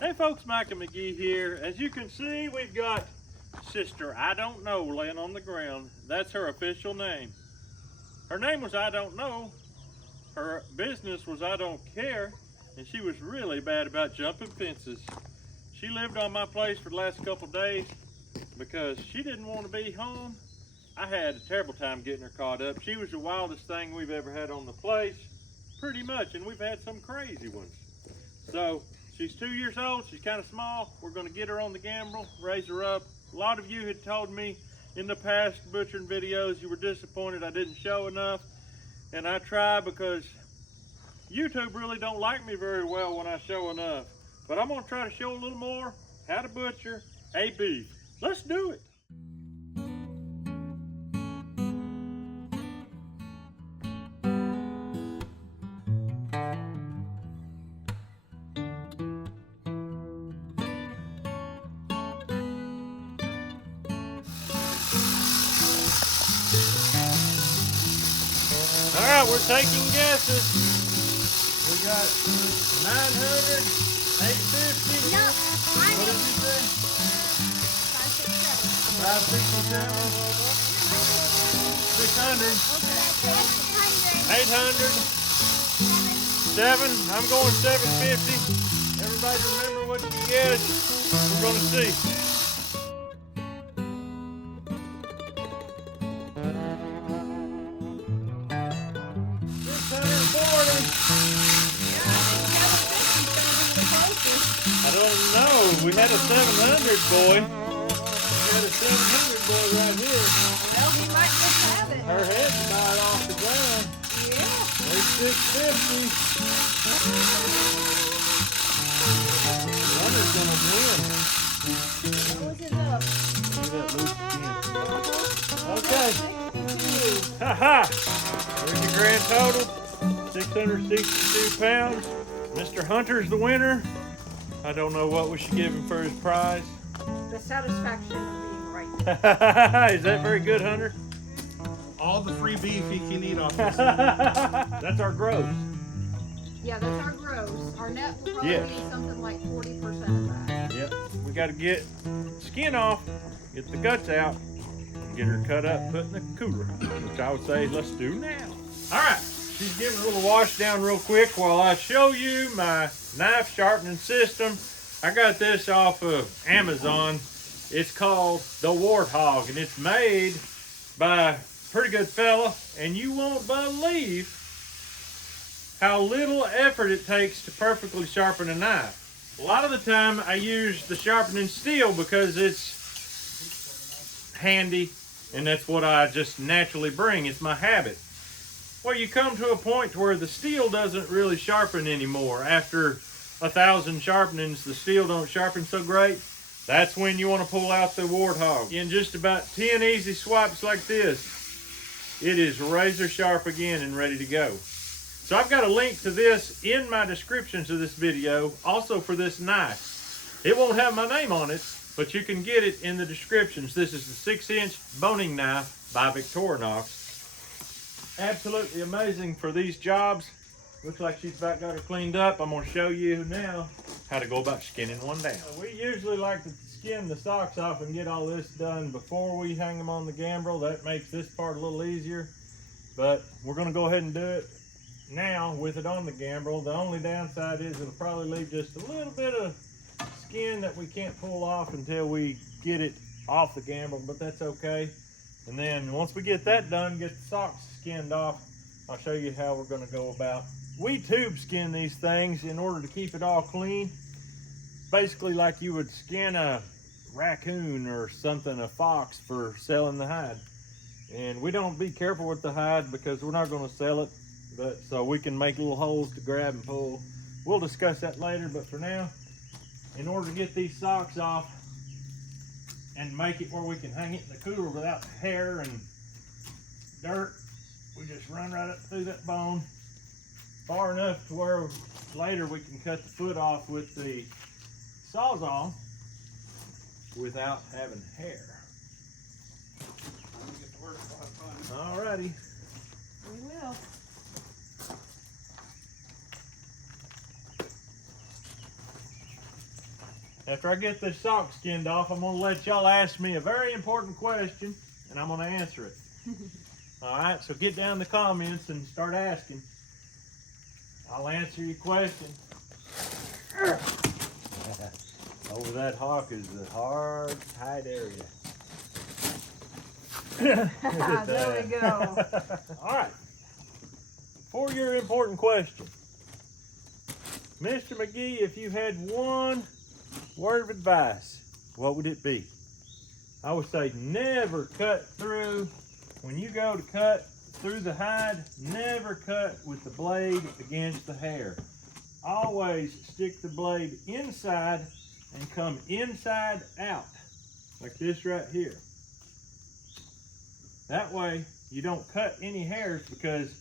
Hey folks, Mike and McGee here. As you can see, we've got Sister I Don't Know laying on the ground. That's her official name. Her name was I Don't Know. Her business was I Don't Care. And she was really bad about jumping fences. She lived on my place for the last couple days because she didn't want to be home. I had a terrible time getting her caught up. She was the wildest thing we've ever had on the place, pretty much, and we've had some crazy ones. So she's 2 years old, she's kind of small. We're gonna get her on the gambrel, raise her up. A lot of you had told me in the past butchering videos you were disappointed I didn't show enough, and I try because YouTube really don't like me very well when I show enough. But I'm gonna try to show a little more how to butcher a beef. Let's do it. All right, we're taking guesses. We got 900, 850. No, What did you say? 567. 600. 800. 7. I'm going 750. Everybody remember what you guessed. We're going to see. 640. I don't know. We had a 700 boy. We had a 700 boy right here. Well, he might just have it. Her head died off the ground. Yeah. There's 650. Hunter's gonna win. Close it up. Look at that loose skin. Okay. 62. Ha-ha! There's your grand total. 662 pounds. Mr. Hunter's the winner. I don't know what we should give him for his prize. The satisfaction of being right. Is that very good, Hunter? All the free beef he can eat off this. That's our gross. Yeah, that's our gross. Our net will probably Yeah. be something like 40% of that. Yep. We got to get skin off, get the guts out, and get her cut up, put in the cooler, which I would say let's do now. All right. She's getting a little wash down real quick while I show you my knife sharpening system. I got this off of Amazon. It's called the Warthog, and it's made by a pretty good fella, and you won't believe how little effort it takes to perfectly sharpen a knife. A lot of the time I use the sharpening steel because it's handy, and that's what I just naturally bring. It's my habit. Well, you come to a point where the steel doesn't really sharpen anymore. After 1,000 sharpenings, the steel don't sharpen so great. That's when you want to pull out the Warthog. In just about 10 easy swipes like this, it is razor sharp again and ready to go. So I've got a link to this in my description to this video, also for this knife. It won't have my name on it, but you can get it in the descriptions. This is the 6-inch boning knife by Victorinox. Absolutely amazing for these jobs. Looks like she's about got her cleaned up. I'm going to show you now how to go about skinning one down. We usually like to skin the socks off and get all this done before we hang them on the gambrel. That makes this part a little easier, but we're going to go ahead and do it now with it on the gambrel. The only downside is it'll probably leave just a little bit of skin that we can't pull off until we get it off the gambrel, but that's okay. And then once we get that done, get the socks skinned off, I'll show you how we're going to go about. We tube skin these things in order to keep it all clean. Basically like you would skin a raccoon or something, a fox, for selling the hide. And we don't be careful with the hide because we're not going to sell it, but so we can make little holes to grab and pull. We'll discuss that later, but for now, in order to get these socks off and make it where we can hang it in the cooler without hair and dirt, we just run right up through that bone far enough to where later we can cut the foot off with the Sawzall without having hair. Alrighty. We will. after I get this sock skinned off, I'm gonna let y'all ask me a very important question, and I'm gonna answer it. All right, so get down in the comments and start asking. I'll answer your question. Over that hock is the hard, tight area. There we go. All right, for your important question. Mr. McGee, if you had one word of advice, what would it be? I would say never cut through. When you go to cut through the hide, never cut with the blade against the hair. Always stick the blade inside and come inside out, like this right here. That way you don't cut any hairs, because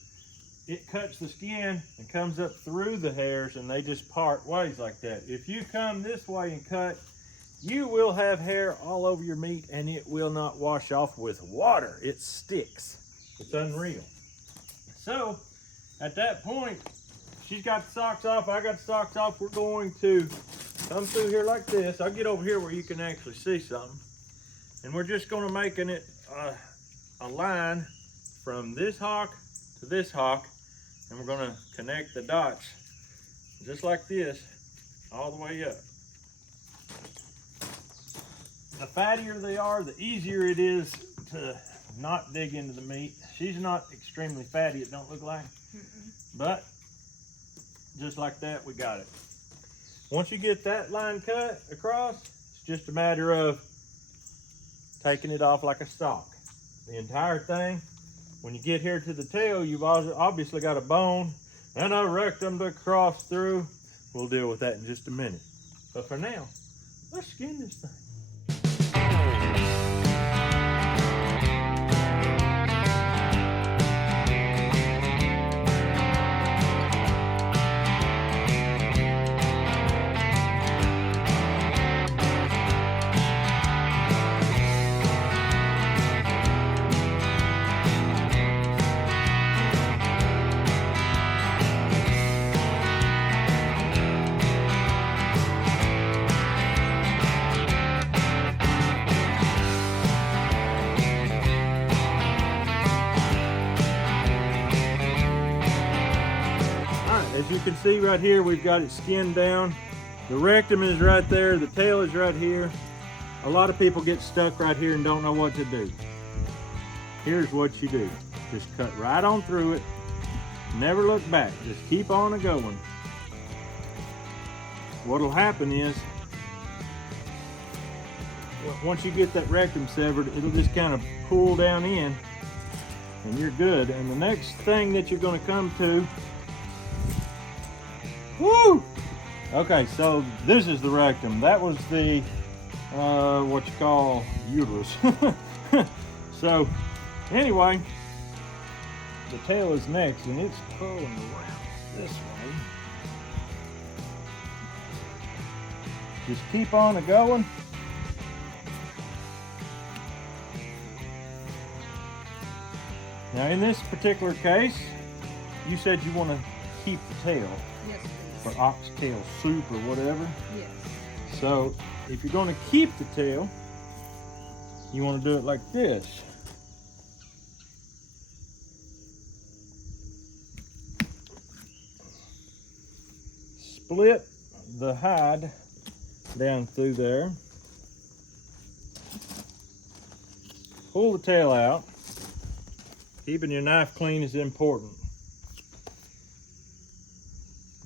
it cuts the skin and comes up through the hairs and they just part ways like that. If you come this way and cut, you will have hair all over your meat and it will not wash off with water. It sticks. It's unreal. So at that point, she's got the socks off, I got the socks off. We're going to come through here like this. I'll get over here where you can actually see something. And we're just gonna make it a line from this hock to this hock. And we're gonna connect the dots just like this all the way up. The fattier they are, the easier it is to not dig into the meat. She's not extremely fatty, it don't look like. But just like that, we got it. Once you get that line cut across, it's just a matter of taking it off like a stock. The entire thing. When you get here to the tail, you've obviously got a bone and a rectum to cross through. We'll deal with that in just a minute. But for now, let's skin this thing. As you can see right here, we've got it skinned down. The rectum is right there, the tail is right here. A lot of people get stuck right here and don't know what to do. Here's what you do. Just cut right on through it. Never look back, just keep on going. What'll happen is, once you get that rectum severed, it'll just kind of pull down in and you're good. And the next thing that you're gonna come to, woo! Okay, so this is the rectum. That was the, what you call uterus. So, anyway, the tail is next and it's curling around this way. Just keep on going. Now in this particular case, you said you want to keep the tail. Yes, for oxtail soup or whatever. yes. So if you're going to keep the tail, you want to do it like this. Split the hide down through there. Pull the tail out. Keeping your knife clean is important.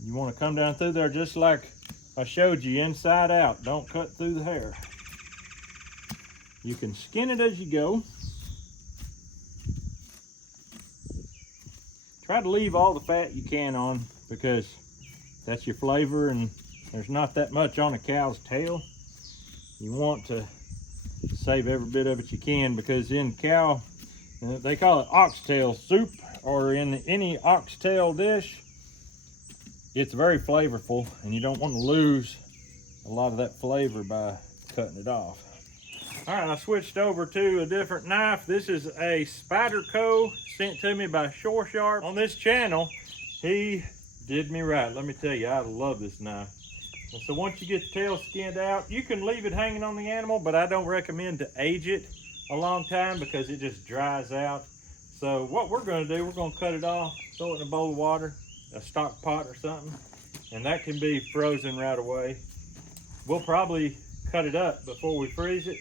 You want to come down through there just like I showed you, inside out. Don't cut through the hair. You can skin it as you go. Try to leave all the fat you can on, because that's your flavor and there's not that much on a cow's tail. You want to save every bit of it you can, because in cow, they call it oxtail soup, or in any oxtail dish, it's very flavorful and you don't want to lose a lot of that flavor by cutting it off. All right, I switched over to a different knife. This is a Spyderco sent to me by Shore Sharp. On this channel, he did me right. Let me tell you, I love this knife. And so once you get the tail skinned out, you can leave it hanging on the animal, but I don't recommend to age it a long time because it just dries out. So what we're gonna do, we're gonna cut it off, throw it in a bowl of water, a stock pot or something, and that can be frozen right away. We'll probably cut it up before we freeze it.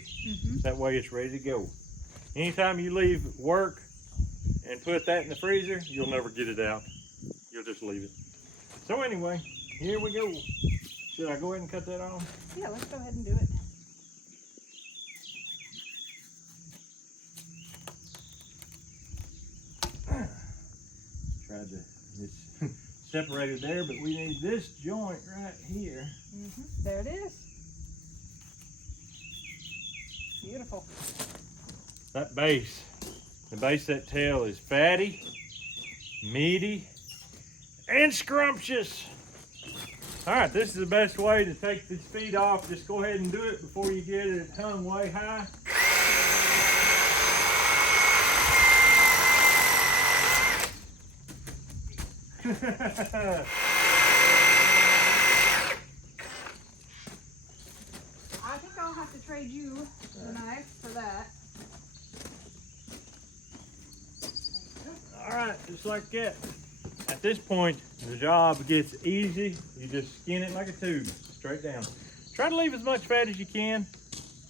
That way it's ready to go. Anytime you leave work and put that in the freezer, you'll never get it out. You'll just leave it. So anyway, here we go. Should I go ahead and cut that off? Yeah, let's go ahead and do it. Tried to, it's separated there, but we need this joint right here. There it is. Beautiful. That base, the base of that tail is fatty, meaty, and scrumptious. All right, this is the best way to take this feet off. Just go ahead and do it before you get it hung way high. I think I'll have to trade you the knife for that. All right, just like that. At this point, the job gets easy. You just skin it like a tube, straight down. Try to leave as much fat as you can.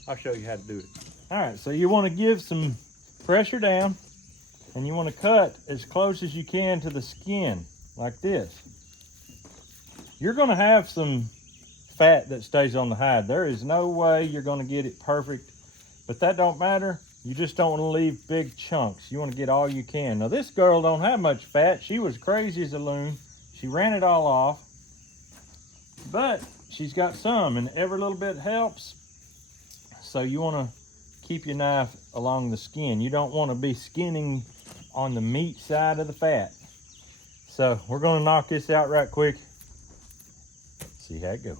I'll show you how to do it. All right, so you want to give some pressure down, and you want to cut as close as you can to the skin, like this. You're going to have some fat that stays on the hide. There is no way you're going to get it perfect, but that don't matter. You just don't want to leave big chunks. You want to get all you can. Now this girl don't have much fat. She was crazy as a loon. She ran it all off, but she's got some, and every little bit helps. So you want to keep your knife along the skin. You don't want to be skinning on the meat side of the fat. So we're going to knock this out right quick. See how it goes.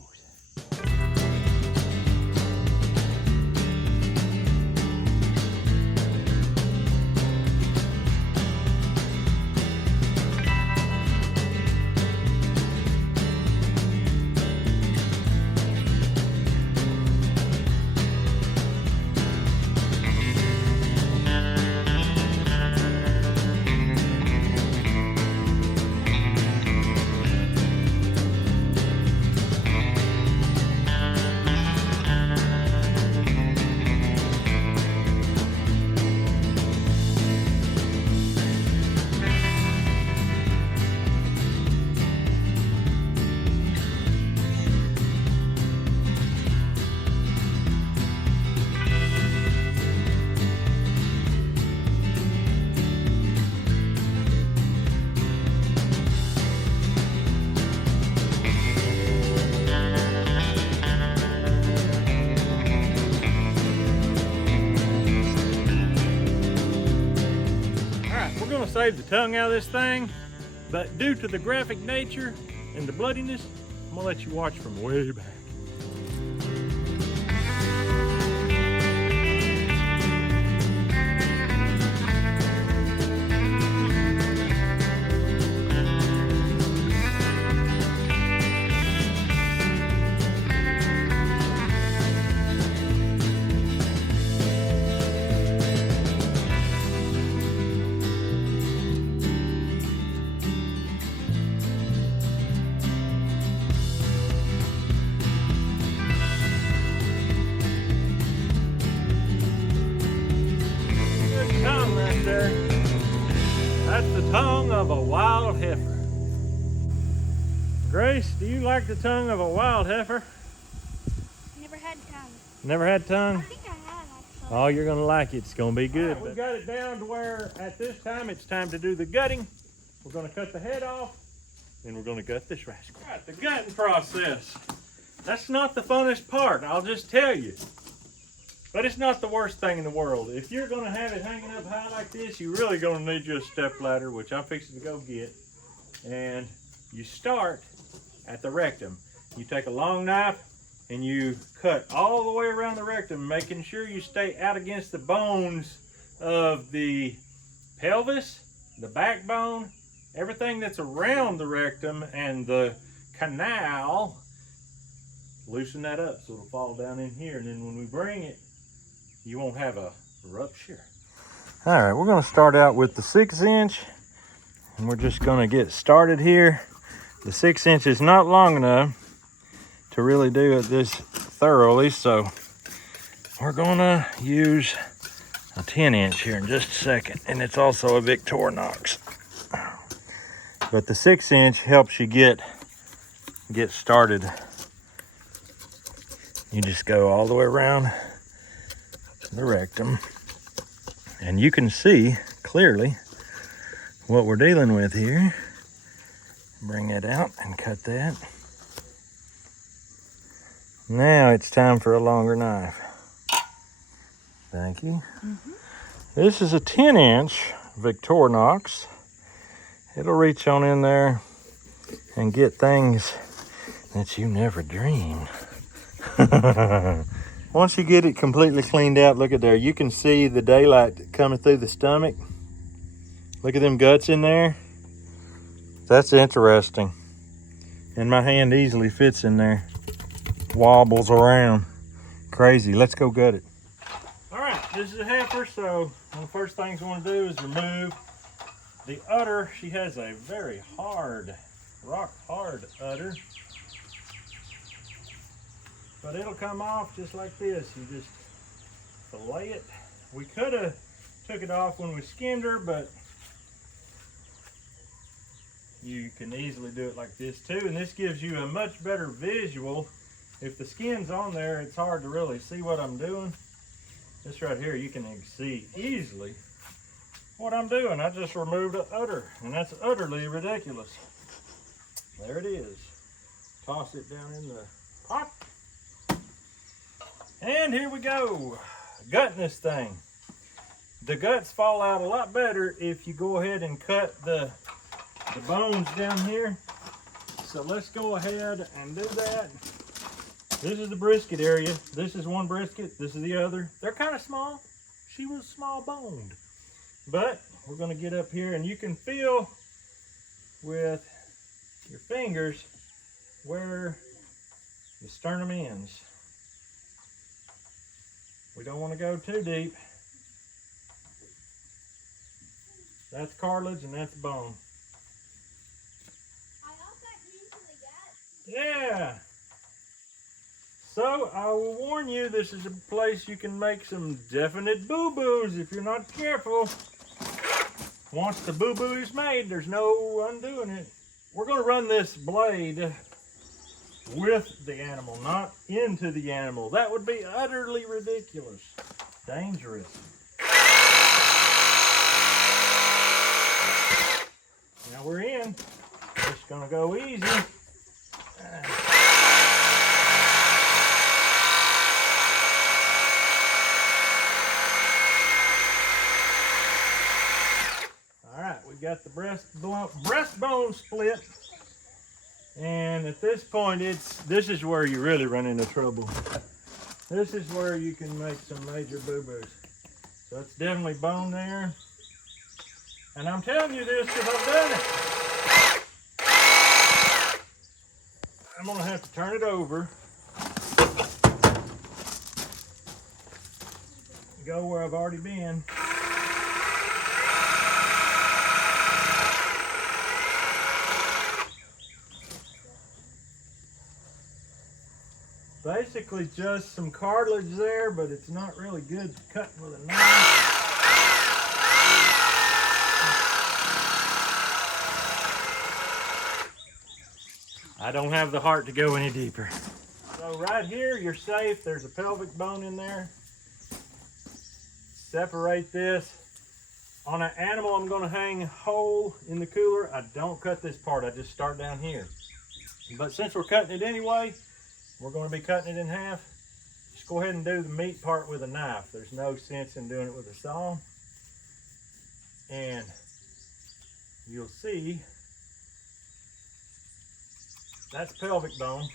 Save the tongue out of this thing, but due to the graphic nature and the bloodiness, I'm gonna let you watch from way back. That's the tongue of a wild heifer. Grace, do you like the tongue of a wild heifer? Never had tongue. Never had tongue? I think I have actually. Oh, you're gonna like it. It's gonna be good. Right, we got it down to where at this time it's time to do the gutting. We're gonna cut the head off, and we're gonna gut this rascal. All right, the gutting process. That's not the funnest part, I'll just tell you. But it's not the worst thing in the world. If you're gonna have it hanging up high like this, you're really gonna need you a step ladder, which I'm fixing to go get. And you start at the rectum. You take a long knife and you cut all the way around the rectum, making sure you stay out against the bones of the pelvis, the backbone, everything that's around the rectum and the canal. loosen that up so it'll fall down in here, and then when we bring it, you won't have a rupture. All right, we're gonna start out with the 6-inch, and we're just gonna get started here. The 6-inch is not long enough to really do it this thoroughly, so we're gonna use a 10-inch here in just a second, and it's also a Victorinox. But the 6-inch helps you get started. You just go all the way around the rectum, and you can see clearly what we're dealing with here. Bring that out and cut that. Now it's time for a longer knife. Thank you. This is a 10-inch Victorinox. It'll reach on in there and get things that you never dreamed. Once you get it completely cleaned out, look at there. You can see the daylight coming through the stomach. Look at them guts in there. That's interesting. And my hand easily fits in there. Wobbles around. Crazy. Let's go gut it. All right, this is a heifer, so one of the first things we want to do is remove the udder. She has a very hard, rock hard udder. But it'll come off just like this. You just fillet it. We could have took it off when we skinned her, but you can easily do it like this too. And this gives you a much better visual. If the skin's on there, it's hard to really see what I'm doing. This right here, you can see easily what I'm doing. I just removed an udder, and that's utterly ridiculous. There it is. Toss it down in the pot. And here we go, gutting this thing. The guts fall out a lot better if you go ahead and cut the bones down here. So let's go ahead and do that. This is the brisket area. This is one brisket, this is the other. They're kind of small. She was small boned. But we're gonna get up here and you can feel with your fingers where the sternum ends. We don't want to go too deep. That's cartilage and that's bone. Yeah. So I will warn you, this is a place you can make some definite boo-boos if you're not careful. Once the boo-boo is made, there's no undoing it. We're going to run this blade with the animal, not into the animal. That would be utterly ridiculous. Dangerous. Now we're in. Just gonna go easy. All right, we got the breastbone split. And at this point, this is where you really run into trouble. This is where you can make some major boo-boos. So it's definitely bone there. And I'm telling you this because I've done it. I'm gonna have to turn it over. Go where I've already been. Basically just some cartilage there, but it's not really good cutting with a knife. I don't have the heart to go any deeper. So right here, you're safe. There's a pelvic bone in there. Separate this. On an animal I'm gonna hang whole in the cooler, I don't cut this part, I just start down here. But since we're cutting it anyway, we're going to be cutting it in half. Just go ahead and do the meat part with a knife. There's no sense in doing it with a saw. And you'll see that's pelvic bone.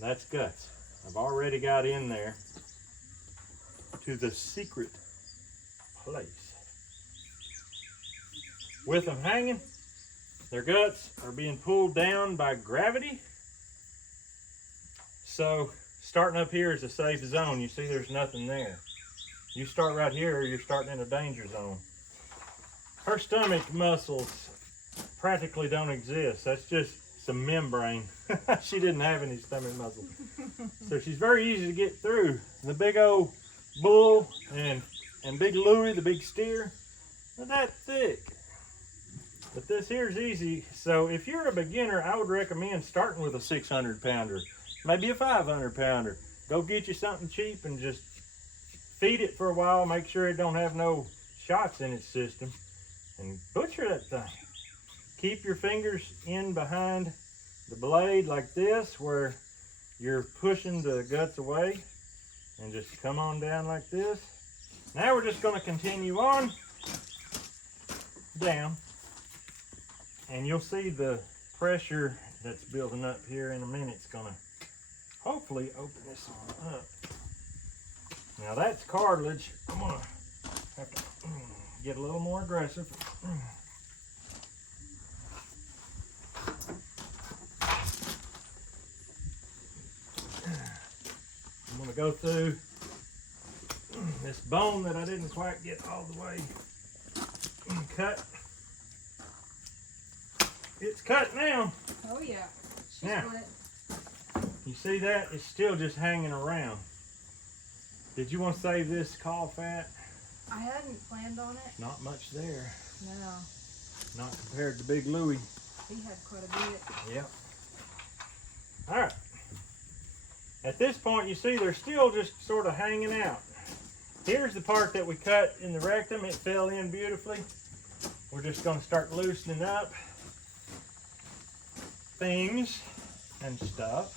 That's guts. I've already got in there to the secret place. With them hanging, Their guts are being pulled down by gravity. So starting up here is a safe zone. You see there's nothing there. You start right here, you're starting in a danger zone. Her stomach muscles practically don't exist. That's just some membrane. She didn't have any stomach muscles. So she's very easy to get through. The big old bull and big Louie, the big steer, they're that thick. But this here's easy. So if you're a beginner, I would recommend starting with a 600 pounder, maybe a 500 pounder. Go get you something cheap and just feed it for a while. Make sure it don't have no shocks in its system, and butcher that thing. Keep your fingers in behind the blade like this, where you're pushing the guts away, and just come on down like this. Now we're just going to continue on down, and you'll see the pressure that's building up here in a minute. It's going to hopefully open this one up. Now that's cartilage. I'm going to have to get a little more aggressive. I'm going to go through this bone that I didn't quite get all the way cut. It's cut now. Oh yeah. She's Now, split. you see that? It's still just hanging around. Did you want to save this caul fat? I hadn't planned on it. Not much there. No. Not compared to Big Louie. He had quite a bit. Yep. Alright. At this point, you see they're still just sort of hanging out. Here's the part that we cut in the rectum. It fell in beautifully. We're just going to start loosening up things and stuff.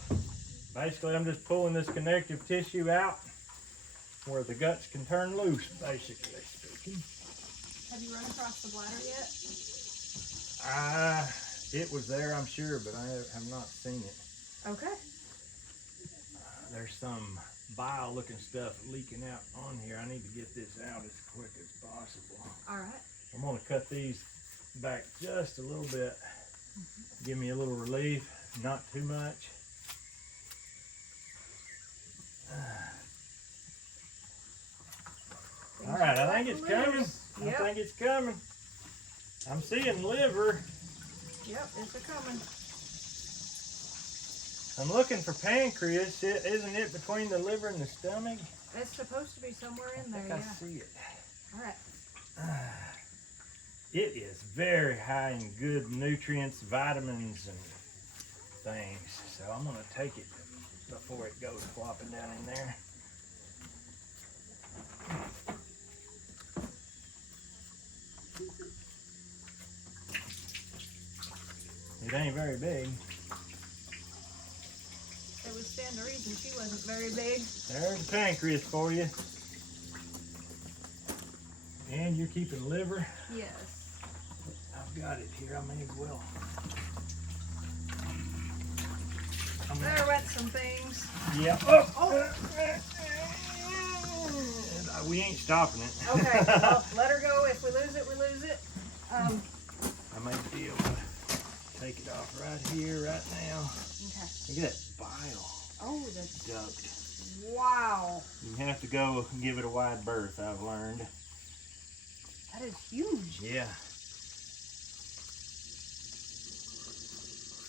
Basically, I'm just pulling this connective tissue out where the guts can turn loose, basically speaking. Have you run across the bladder yet? It was there, I'm sure, but I have not seen it. Okay. There's some bile looking stuff leaking out on here. I need to get this out as quick as possible. All right. I'm going to cut these back just a little bit. Give me a little relief, not too much. All right, I think it's coming. Yep. I think it's coming. I'm seeing liver. Yep, it's a coming. I'm looking for pancreas. Isn't it between the liver and the stomach? It's supposed to be somewhere in there, I yeah. see it. All right. It is very high in good nutrients, vitamins, and things. So I'm going to take it before it goes flopping down in there. It ain't very big. It would stand to reason she wasn't very big. There's the pancreas for you. And you're keeping liver. Yes. I've got it here. I may as well. There went some things. Yeah. Oh. We ain't stopping it. Okay. Well, let her go. If we lose it, we lose it. I may be able to take it off right here, right now. Okay. Look at that bile Oh, the duct. wow. You have to go and give it a wide berth, I've learned. That is huge. Yeah.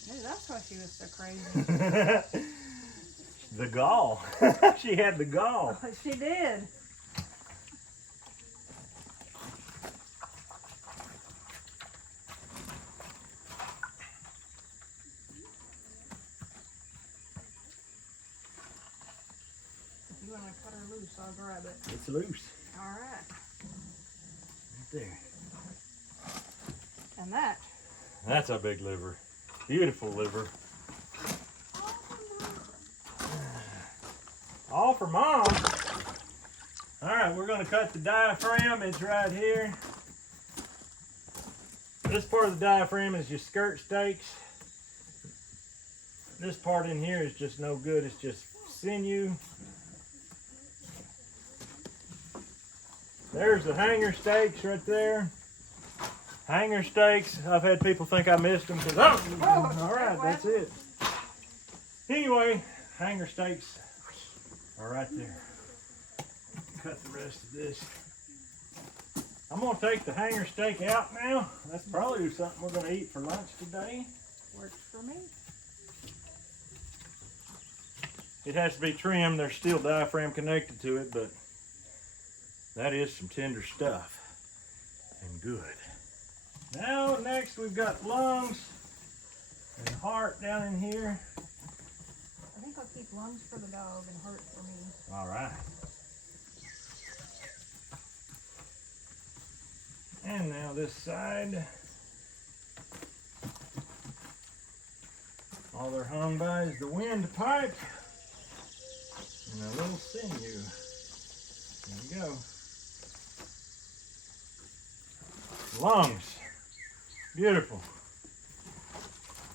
Maybe that's why she was so crazy. The gall. She had the gall. She did. If you want to cut her loose, I'll grab it. It's loose. All right. Right there. And that. That's a big liver. Beautiful liver. All for Mom. All right, we're going to cut the diaphragm. It's right here. This part of the diaphragm is your skirt steaks. This part in here is just no good. It's just sinew. There's the hanger steaks right there. Hanger steaks. I've had people think I missed them because, all right, that's it. Anyway, hanger steaks are right there. Cut the rest of this. I'm gonna take the hanger steak out now. That's probably something we're gonna eat for lunch today. Works for me. It has to be trimmed. There's still diaphragm connected to it, but that is some tender stuff and good. Now next we've got lungs and heart down in here. I think I'll keep lungs for the dog and heart for me. All right. And now this side. All they're hung by is the windpipe and a little sinew. There we go. Lungs. Beautiful.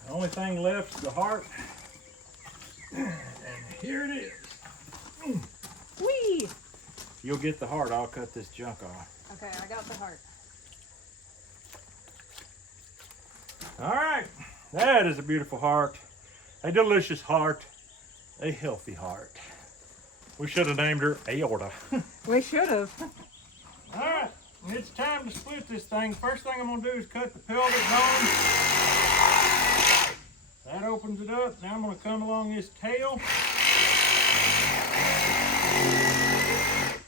The only thing left is the heart. And here it is. Whee! You'll get the heart. I'll cut this junk off. Okay, I got the heart. All right. That is a beautiful heart. A delicious heart. A healthy heart. We should have named her Aorta. We should have. All right. It's time to split this thing. First thing I'm going to do is cut the pelvic bone. That opens it up. Now I'm going to come along this tail.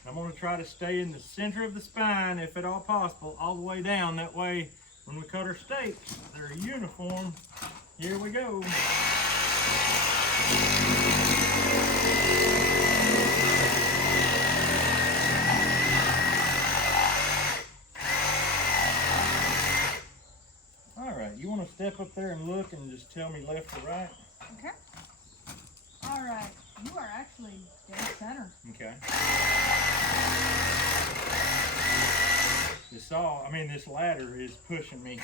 I'm going to try to stay in the center of the spine, if at all possible, all the way down. That way, when we cut our steaks, they're uniform. Here we go. All right, you want to step up there and look and just tell me left or right? Okay. All right. You are actually dead center. Okay. This ladder is pushing me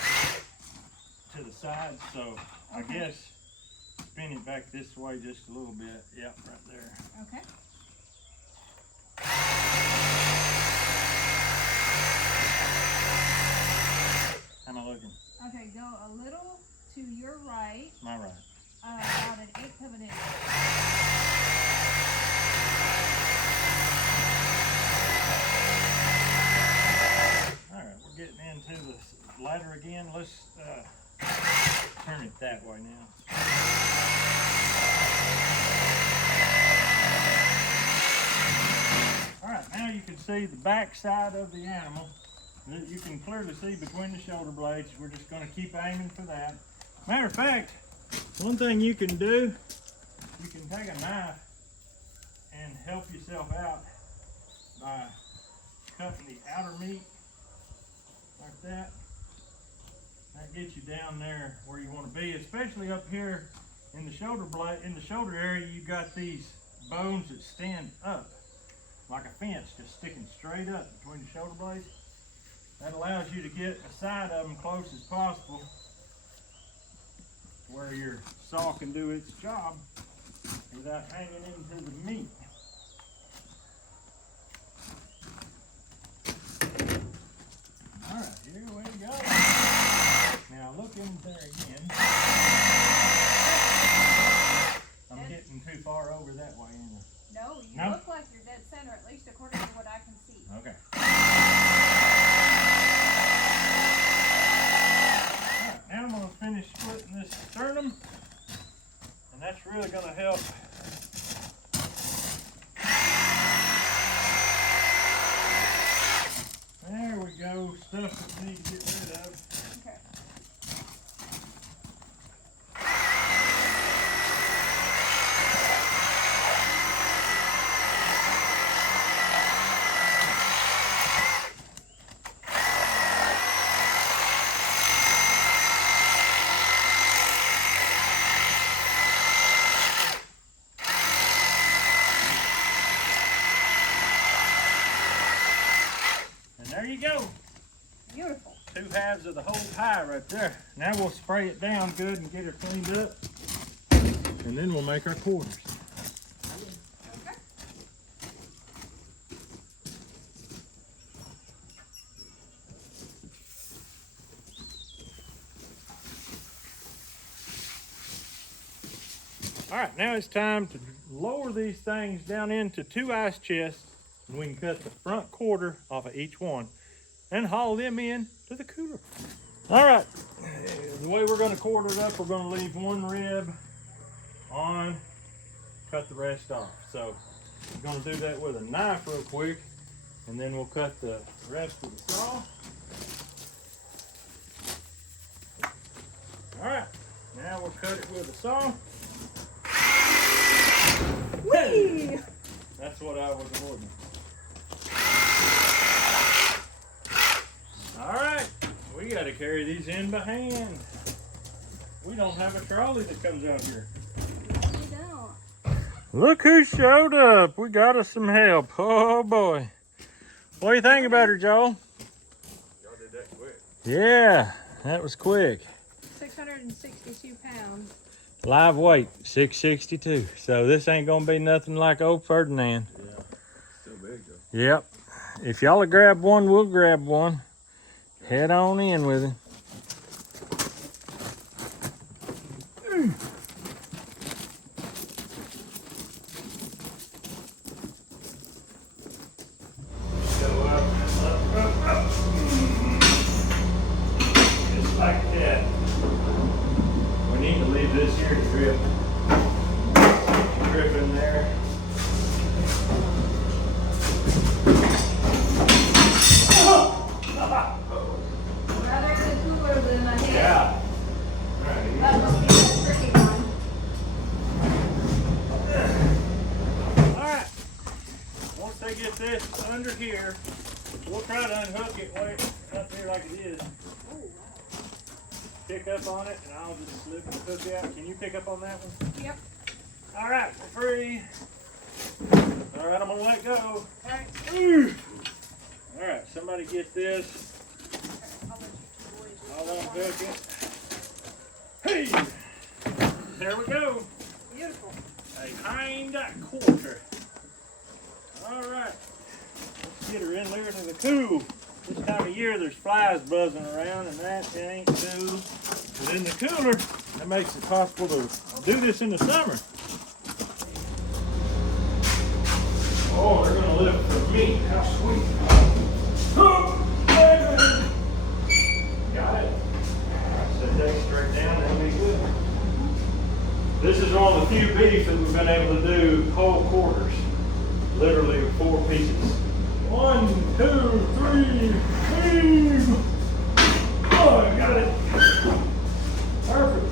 to the side, so I guess spin it back this way just a little bit. Yep, right there. Okay. How am I looking? Okay, go a little to your right. My right. About an eighth of an inch. All right, we're getting into the ladder again. Let's turn it that way now. All right, now you can see the back side of the animal. You can clearly see between the shoulder blades. We're just going to keep aiming for that. Matter of fact, one thing you can do, you can take a knife and help yourself out by cutting the outer meat like that. That gets you down there where you want to be, especially up here in the shoulder blade. In the shoulder area, you got these bones that stand up like a fence, just sticking straight up between the shoulder blades. That allows you to get a side of them close as possible where your saw can do its job without hanging into the meat. All right, here we go. Now look in there again. I'm getting too far over that way. No, you No? look like you're dead center, at least according to what I can see. Okay. Alright, now I'm going to finish splitting this sternum, and that's really going to help there we go, stuff that we need to get rid of. Okay. There you go. Beautiful. 2 halves of the whole pie right there. Now we'll spray it down good and get her cleaned up. And then we'll make our quarters. Okay. All right, now it's time to lower these things down into 2 ice chests, and we can cut the front quarter off of each one and haul them in to the cooler. All right, the way we're gonna quarter it up, we're gonna leave 1 rib on, cut the rest off. So we're gonna do that with a knife real quick, and then we'll cut the rest with the saw. All right, now we'll cut it with a saw. Whee! That's what I was avoiding. All right, we got to carry these in by hand. We don't have a trolley that comes out here. We don't. Look who showed up. We got us some help. Oh boy. What do you think about her, Joel? Y'all did that quick. Yeah, that was quick. 662 pounds. Live weight, 662. So this ain't gonna be nothing like old Ferdinand. Yeah. Still big though. Yep. If y'all will grab one, we'll grab one. Head on in with it. Go up, up. Just like that. We need to leave this here to drip. Drip in there. Rather the cooler than my hand. Yeah. That must be a tricky one. Alright. Once they get this under here, we'll try to unhook it way up there like it is. Pick up on it, and I'll just slip the hook out. Can you pick up on that one? Yep. Alright, we're free. Alright, I'm gonna let go. Alright. Alright, somebody get this. I'll unhook it. Hey! There we go. Beautiful. A hind quarter. Alright. Let's get her in there to the cool. This time of year there's flies buzzing around and that ain't cool. But in the cooler, that makes it possible to do this in the summer. Oh, they're gonna live for me. How sweet. Got it. Set that straight down, that'll be good. This is one of the few beef that we've been able to do whole quarters. Literally 4 pieces. 1, 2, 3. Oh, I got it. Perfect.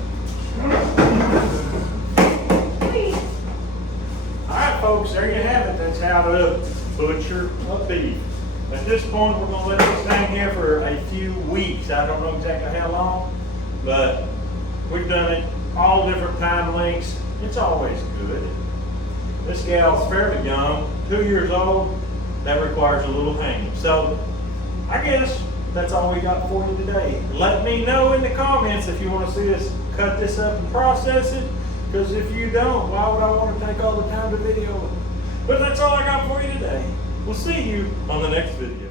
Alright folks, there you have it. That's how to butcher a beef. At this point, we're going to let this thing here for a few weeks. I don't know exactly how long, but we've done it all different time lengths. It's always good. This gal's fairly young, 2 years old. That requires a little hanging. So I guess that's all we got for you today. Let me know in the comments if you want to see us cut this up and process it. Because if you don't, why would I want to take all the time to video it? But that's all I got for you today. We'll see you on the next video.